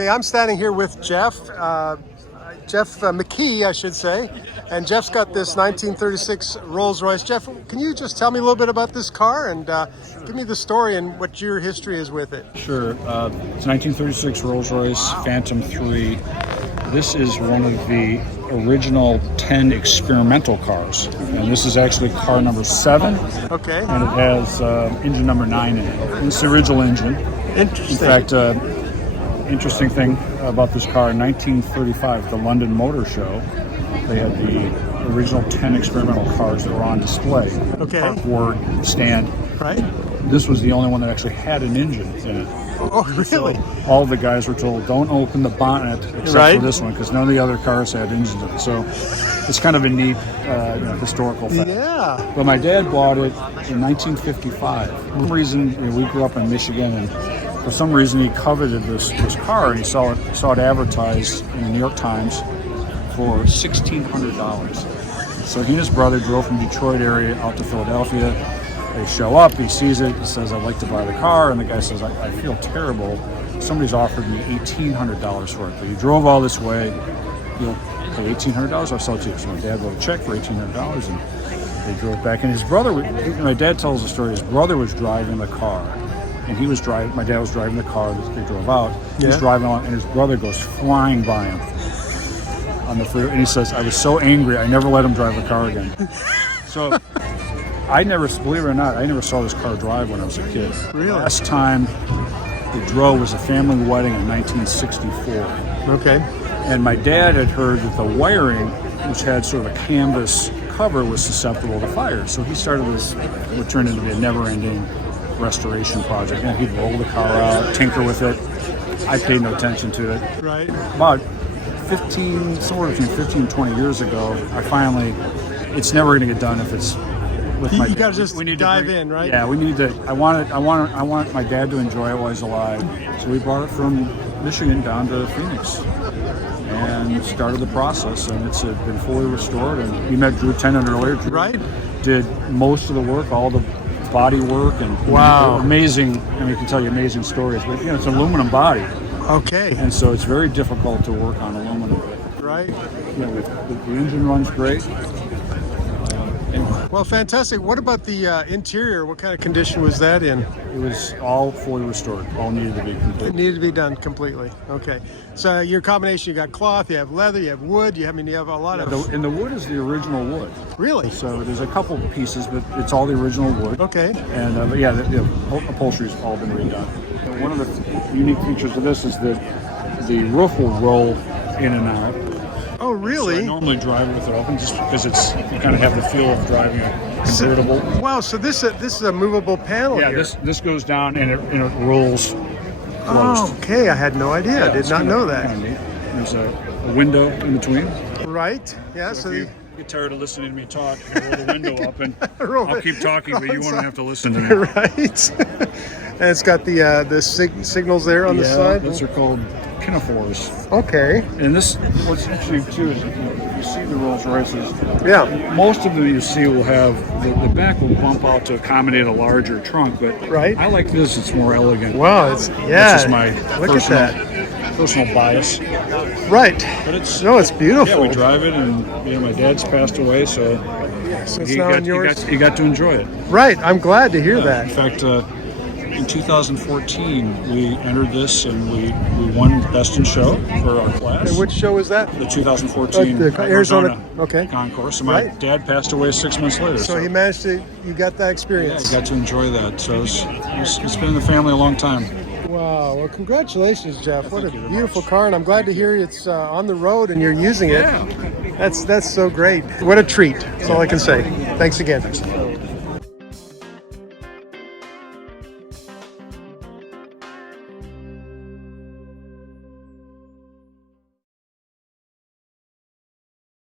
Okay, I'm standing here with Jeff, Jeff McKee, I should say, and Jeff's got this 1936 Rolls-Royce. Jeff, can you just tell me a little bit about this car and give me the story and what your history is with it? Sure. It's 1936 Rolls-Royce Phantom III. This is one of the original 10 experimental cars, and this is actually car number 7. Okay. And it has engine number 9 in it. It's the original engine. Interesting. In fact, interesting thing about this car, in 1935, the London Motor Show, they had the original 10 experimental cars that were on display. Okay. Parkboard, stand. Right. This was the only one that actually had an engine in it. Oh, really? So all the guys were told, don't open the bonnet except for this one, because none of the other cars had engines in it. So it's kind of a neat historical fact. Yeah. But my dad bought it in 1955. For some reason, we grew up in Michigan, and for some reason he coveted this car, and he saw it advertised in the New York Times for $1,600. So he and his brother drove from Detroit area out to Philadelphia. They show up, he sees it, he says, I'd like to buy the car, and the guy says, I feel terrible. Somebody's offered me $1,800 for it. But he drove all this way, you'll pay $1,800, I'll sell it to you. So my dad wrote a check for $1,800, and they drove back. And his brother, my dad tells the story, his brother was driving the car, and he was driving, my dad was driving the car that they drove out. He was driving along, and his brother goes flying by him on the freeway, and he says, I was so angry, I never let him drive the car again. So I never, believe it or not, I never saw this car drive when I was a kid. Really? Last time it drove was a family wedding in 1964. Okay. And my dad had heard that the wiring, which had sort of a canvas cover, was susceptible to fire. So he started this, what turned into be a never-ending restoration project. And he'd roll the car out, tinker with it. I paid no attention to it. Right. About somewhere between 15 and 20 years ago, I finally, it's never going to get done if it's with my dad. You gotta just dive in, right? Yeah, we need to. I want my dad to enjoy it while he's alive. So we brought it from Michigan down to Phoenix and started the process, and it's been fully restored. And we met Drew Tennant earlier. Drew did most of the work, all the body work, and amazing. I mean, I can tell you amazing stories. But it's an aluminum body. Okay. And so it's very difficult to work on aluminum. Right. The engine runs great. Well, fantastic. What about the interior? What kind of condition was that in? It was all fully restored. All needed to be complete. It needed to be done completely. Okay. So your combination, you got cloth, you have leather, you have wood. You have a lot of. And the wood is the original wood. Really? So there's a couple pieces, but it's all the original wood. Okay. And but yeah, the upholstery's all been redone. One of the unique features of this is that the roof will roll in and out. Oh, really? So I normally drive it with it open, just because you kind of have the feel of driving a convertible. Wow. So this is a movable panel. Yeah. Here. This goes down and it rolls closed. Oh, okay. I had no idea. I did not know that. Kind of neat. There's a window in between. Right. Yeah. So if you get tired of listening to me talk, you roll the window up, and I'll keep talking, but you won't have to listen to me. Right. And it's got the signals there on the side. Those are called pinafores. Okay. And what's interesting too is if you see the Rolls Royces, most of them you see will have the back will bump out to accommodate a larger trunk, but I like this; it's more elegant. Wow, it's That's just my personal bias. Right. But it's beautiful. Yeah, we drive it, and my dad's passed away, so it's now yours. You got to enjoy it. Right. I'm glad to hear that. In fact, in 2014, we entered this and we won Best in Show for our class. And which show was that? The 2014 the Arizona Concours. So my dad passed away 6 months later. So he managed to, you got that experience. Yeah, I got to enjoy that. So it's been in the family a long time. Wow. Well, congratulations, Jeff. What a beautiful car. And I'm glad to hear it's on the road and you're using it. Yeah. That's so great. What a treat. That's all I can say. Thanks again.